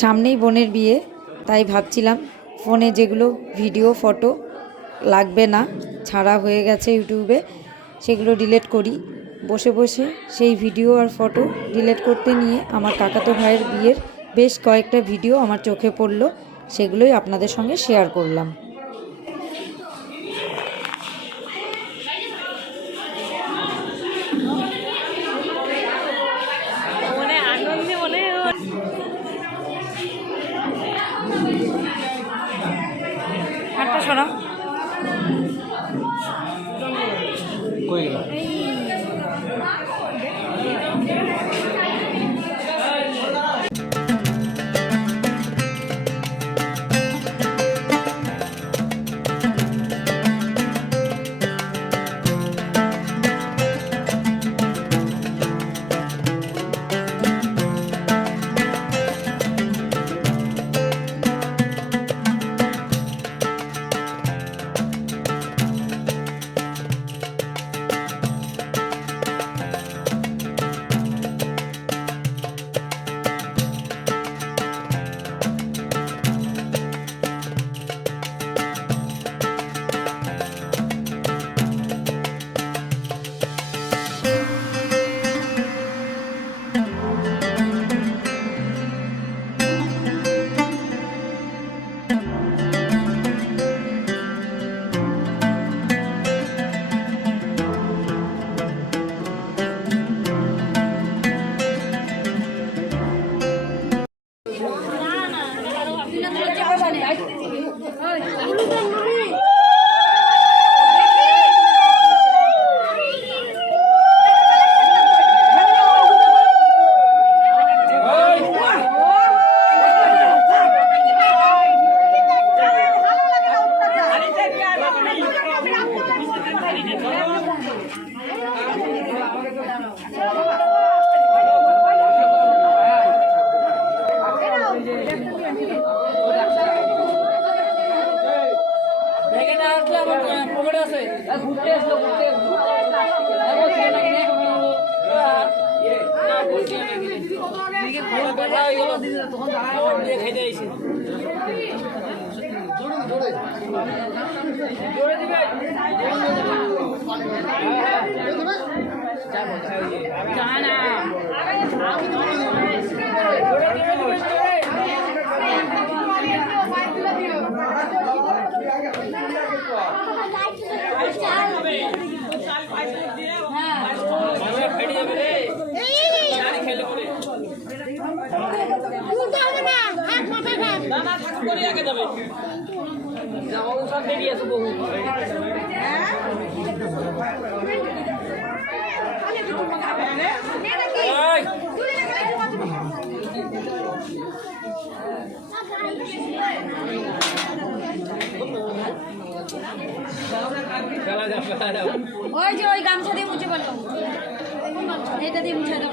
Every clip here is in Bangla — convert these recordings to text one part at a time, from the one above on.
সামনেই বোনের বিয়ে, তাই ভাবছিলাম ফোনে যেগুলো ভিডিও, ফটো লাগবে না, ছাড়া হয়ে গেছে ইউটিউবে, সেগুলো ডিলেট করি। বসে বসে সেই ভিডিও আর ফটো ডিলেট করতে নিয়ে আমার কাকাতো ভাইয়ের বিয়ের বেশ কয়েকটা ভিডিও আমার চোখে পড়ল, সেগুলোই আপনাদের সঙ্গে শেয়ার করলাম। আসলে আমার পকেটে আছে। ঘুরতে আসলো ঘুরতে আসলো। আর বলছি না কিনে না বলছি না কিনে দিকে খোলা বেলা হয়ে গেল তখন দাঁড়ায় দিয়ে খাইতে আইছে জোরে দিবে জানা জোরে দিবে জোরে ফেটে যাবে রে জানি খেলে পরে না আগে যাবে। জামা সব বেরিয়ে আছে বহু। ওই যে ওই গামছা দিয়ে মুছে বলো এটা দিয়ে মুছে দাও।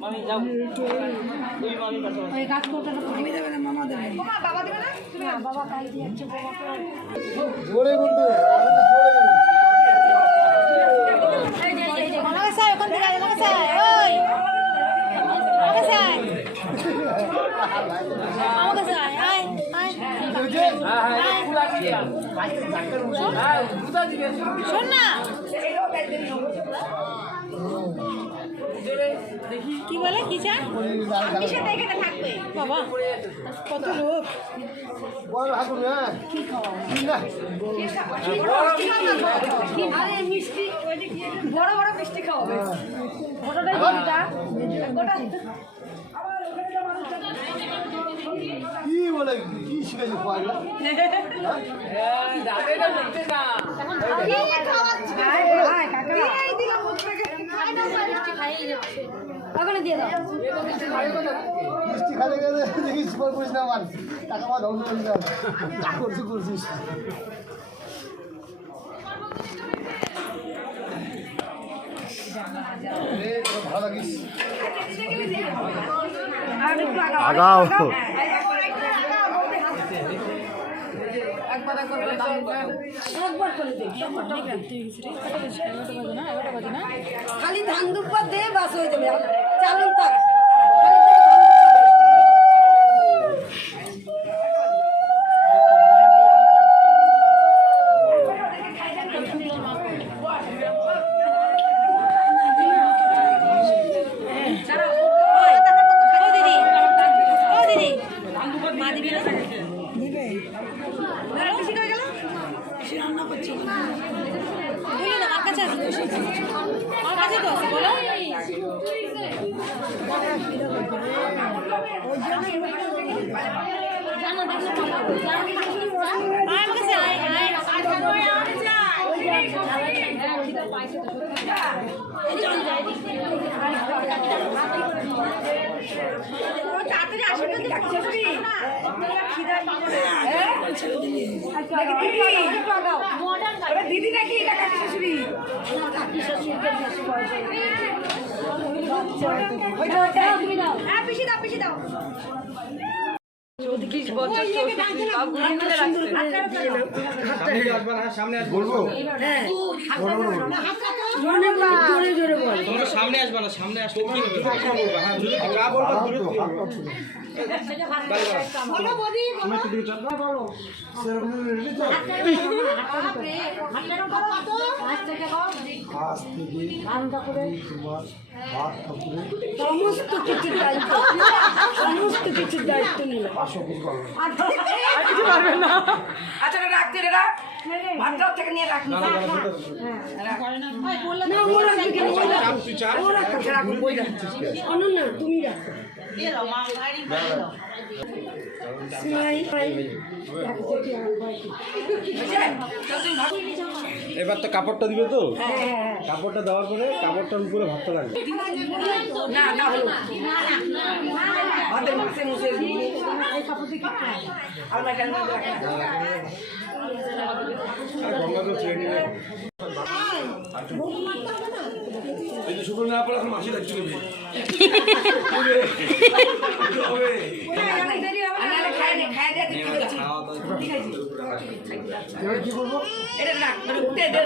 মামা মামি যাও তুমি মামি পাশে বসো। আমাকে স্যার ওখান থেকে আয়, আমাকে স্যার ওই আমাকে স্যার আমাকে স্যার আয় আয় হ্যাঁ, দুধা দিবে। শোন না কি বলে কি চান বাবা কত লোক। বড় বড় মিষ্টি খাওয়াবে। গোটাটাই গোটা গোটা কি বলে? ওখানে দিয়ে দাও মিষ্টি খাতে গেলে দেখিস পর করিস না আমার টাকা আমার ধ্বংস করিস না যা করছিস করছিস ভালো লাগিস আগাও একবার একবার করে দাম দেন। খালি ধান দুপুর দে বাস হয়ে যাবে। চালু দিদি নাকি এটা কাকি শাশুড়ি কাকি শাশুড়িকে দাও পিসি দাও বলব সামনে আসবে না সামনে আসলে কি হবে হ্যাঁ সমস্ত কিছুর দায়িত্ব সমস্ত কিছুর দায়িত্ব নিল। পাঁচশো কিছু করবে আচ্ছা রাখতে রে রাখ। ভাতটাও থেকে নিয়ে রাখ। না ওরা থেকে নিয়ে রাখ। ওরা কাছে রাখ অনন্যা তুমি রাখ। এবার তো কাপড়টা দিবে তো? কাপড়টা দেওয়ার পরে কাপড়টার উপরে ভাতটা লাগবে। না না। হলো হাতে মুছে মুছে আমরা কেন আর গঙ্গা তো ছেড়ে নিলে এই যে শুকনো না পড়ে এখন মাসি রাখতে নেবে খাই দে খাই দে এবার কি করব এটা রাখ উঠে দে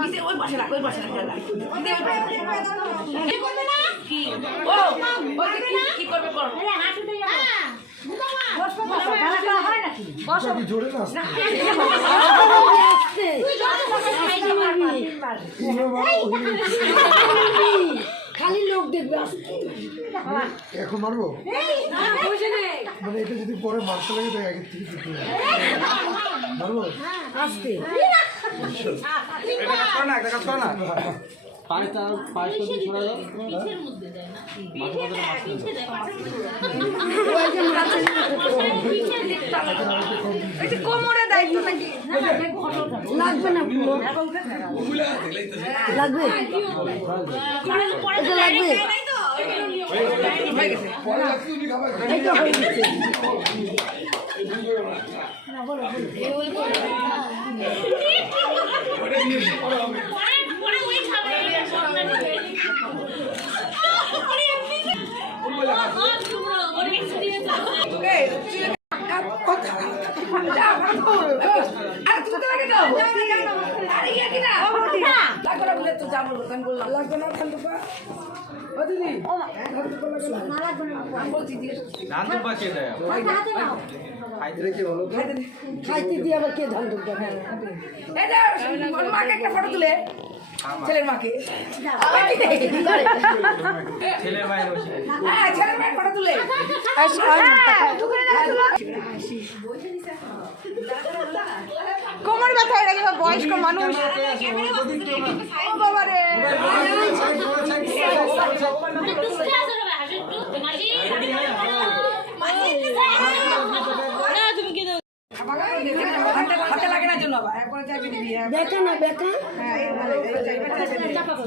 নিচে ওই পাশে রাখ ওই পাশে রাখ নিচে ওই পাশে রাখ। কি ও ওই কি- কি করবে করো এটা কি জোরে খালি লোক দেখবে এখন মারবো? মানে এটা যদি পরে মারতে লাগে তো আগের থেকে দিতে মারবো? আসতে এটা কাজ না ছড়া দাও কোমরে দায়িত্ব নাকি? লাগবে না। লাগবে? এটা লাগবে এইটা হয়ে গেছে ধান তো পাকিয়ে দেয়? খাইতে দিয়ে আবার কে ধান ঢুকবে মাকে একটা ফটো তুলে। ছেলের মাকে। ছেলের মায়ের হ্যাঁ ছেলের মায়ের ফটো তুলে। কোমর ব্যথা হয়ে গেছে বয়স্ক মানুষ। ও বাবা রে।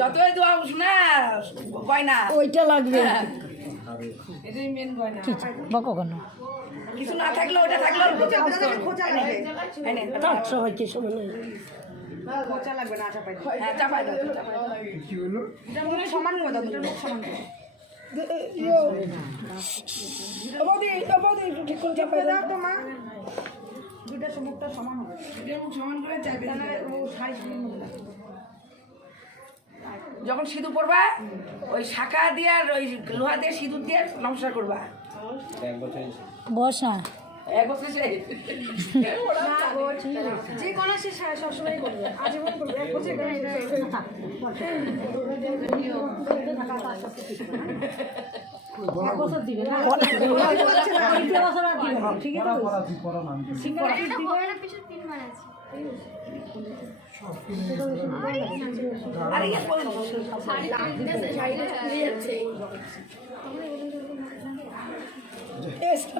যতই দোয়া না গয়না ওইটা লাগবে এটাই মেন গয়না বকো কেন কিছু না থাকলে ওটা থাকলে সবাইকে সমান খোঁচা লাগবে না চাপাই হ্যাঁ চাপাই দাও চাপাই দাও। কি হলো? এটা মুখ সমান করে দাও দুটোর মুখ সমান করে বৌদি বৌদি ঠিক করে চাপাই দাও। তো মা দুটা মুখটা সমান হবে। সমান করে চাইবে সাইজ যখন সিঁদুর পরবা ওই শাখা দিয়ে আর ওই লোহা দিয়ে সিঁদুর দিয়ে নমস্কার করবা। এক বসা। যে কোনো সে সবসময় করবে আজীবন করবে এক বছর ঠিক আছে ইয়ে।